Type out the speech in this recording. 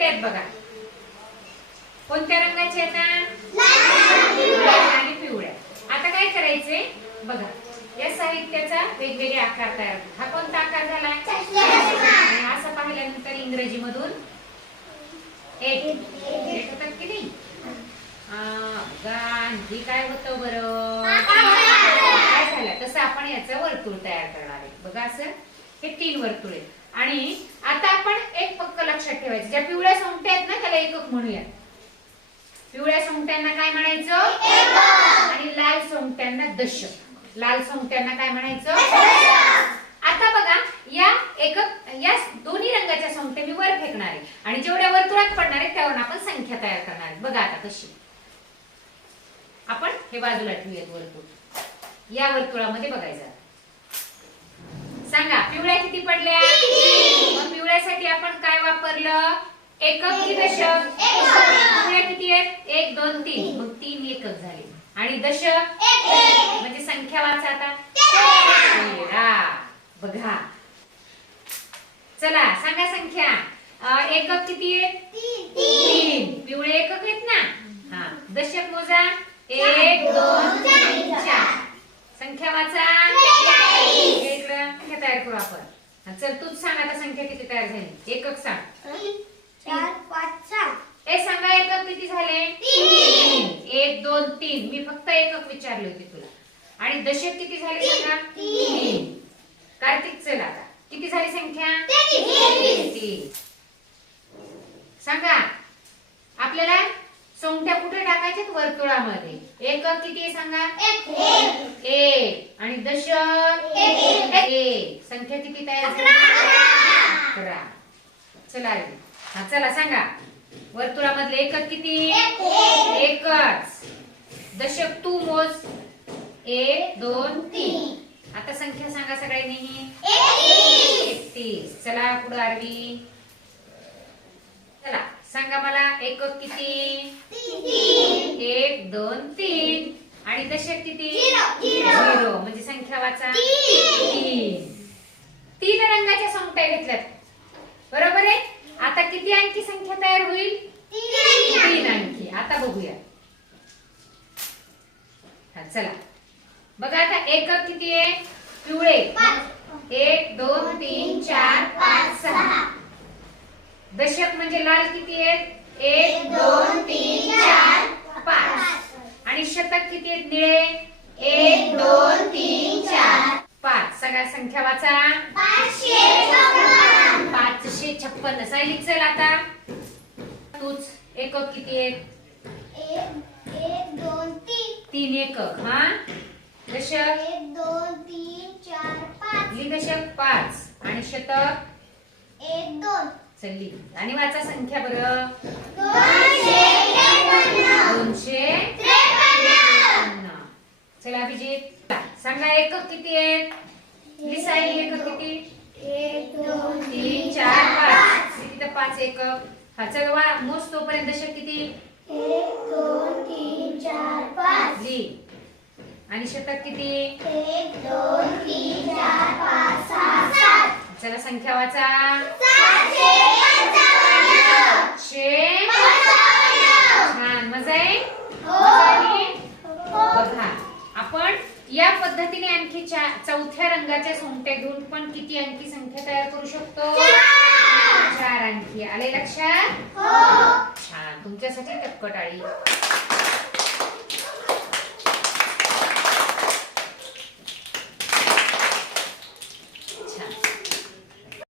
आहेत बघा. कोणत्या रंगाचे आहेत? लाल आणि पिवळ्या. आता काय करायचे बघा, या साहित्याचा वेगवेगळे आकार तयार होतात. हा कोणता आकार झाला? आणि असं पाहिल्यानंतर इंग्रजी मधून एक होतात की नाही? गांधी काय होतं बरं? काय झालं? तसं आपण याचं वर्तुळ तयार करणार आहे बघा. असं हे 3 वर्तुळ आहेत. आणि आता आपण एक पक्क लक्षात ठेवायचं, ज्या पिवळ्या सोंगट्या आहेत ना त्याला एकक म्हणूया. पिवळ्या सोंगट्यांना काय म्हणायचं? एकक. आणि लाल सोंगट्यांना दशक. लाल सोंगट्यांना काय म्हणायचं? आता बघा, या एकक या दोन्ही रंगाच्या सोंगट्या मी वर फेकणार आहे आणि जेवढ्या वर्तुळात पडणार आहेत त्यावर आपण संख्या तयार करणार आहे. बघा आता कशी. आपण हे बाजूला ठेवूयात वर्तुळ. या वर्तुळामध्ये बघायचं. सांगा पिवळ्या किती पडल्या? मग पिवळ्यासाठी आपण काय वापरलं? एकक की दशक? पिवळ्या किती आहेत? 1 2 3. मग 3 एकक झाले. आणि दशक म्हणजे संख्या वाचा आता. 13. बघा चला सांगा संख्या. एकक किती आहेत? 3. पिवळे एकक आहेत ना. हा दशक मोजा. 1 2 3 4. संख्या वाचा. इकडं संख्या तयार करू आपण. चल तूच सांग आता संख्या किती तयार झाली. एकक सांग. 4 5 6. ए सांगा एकक किती झाले? 3. 1 2 3. मी फक्त एकक विचारले होते तुला. आणि दशक किती झाले सांगा? 3. कार्तिक चल आता किती झाली संख्या? 33. सांगा आपल्याला सोंगट्या कुठे टाकायच्यात? वर्तुळामध्ये. एकक किती आहे सांगा? 1. आणि दशक 1. संख्या किती तयार झाली? 11. चला हा चला सांगा वर्तुळामधले एकक किती? एकच. दशक तू मोज. 1 2 3. आता संख्या सांगा सगळ्यांनी. 31. चला पुढे आरवी. चला सांगा मला एकक किती? 1 2 3. आणि दशक किती? 0. म्हणजे संख्या वाचा. 3. 3 रंगाच्या सोंगट्या घेतल्यात बरोबर आहे. आता किती अंकी संख्या तयार होईल? 3 अंकी. आता बघूया. चला बघा आता एकक किती आहे? पिवळे 1 2 3 4 5 6. दशक म्हणजे लाल किती आहेत? 1 2 3 4 5. आणि शतक किती आहेत? निळे 1 2 3 4 5. सगळ्या संख्या वाचा. 556. सायली चल आता तूच एकक किती आहेत? 1 2 3. 3 एकक. हा दशक 1 2 3 4 5. ली दशक 5. आणि शतक 1 2. चलली आणि वाचा संख्या बरं. 253. चला अभिजित सांगा एकक किती आहेत? लिसाई एकक किती? 1 2 3 4 5. तिथे 5 एकक. हा चल वा मोज तोपर्यंत दशक किती? 1 2 3 4 5. ली. आणि शतक किती? 1 2 3 4 5 6 7. चला संख्या वाचा. 755. छान मजा आहे. बघा आपण या पद्धतीने आणखी 4थ्या रंगाच्या सोंगट्या घेऊन पण किती अंकी संख्या तयार करू शकतो? 4 अंकी. आले लक्षात? छान. तुमच्यासाठी टक्कटाळी.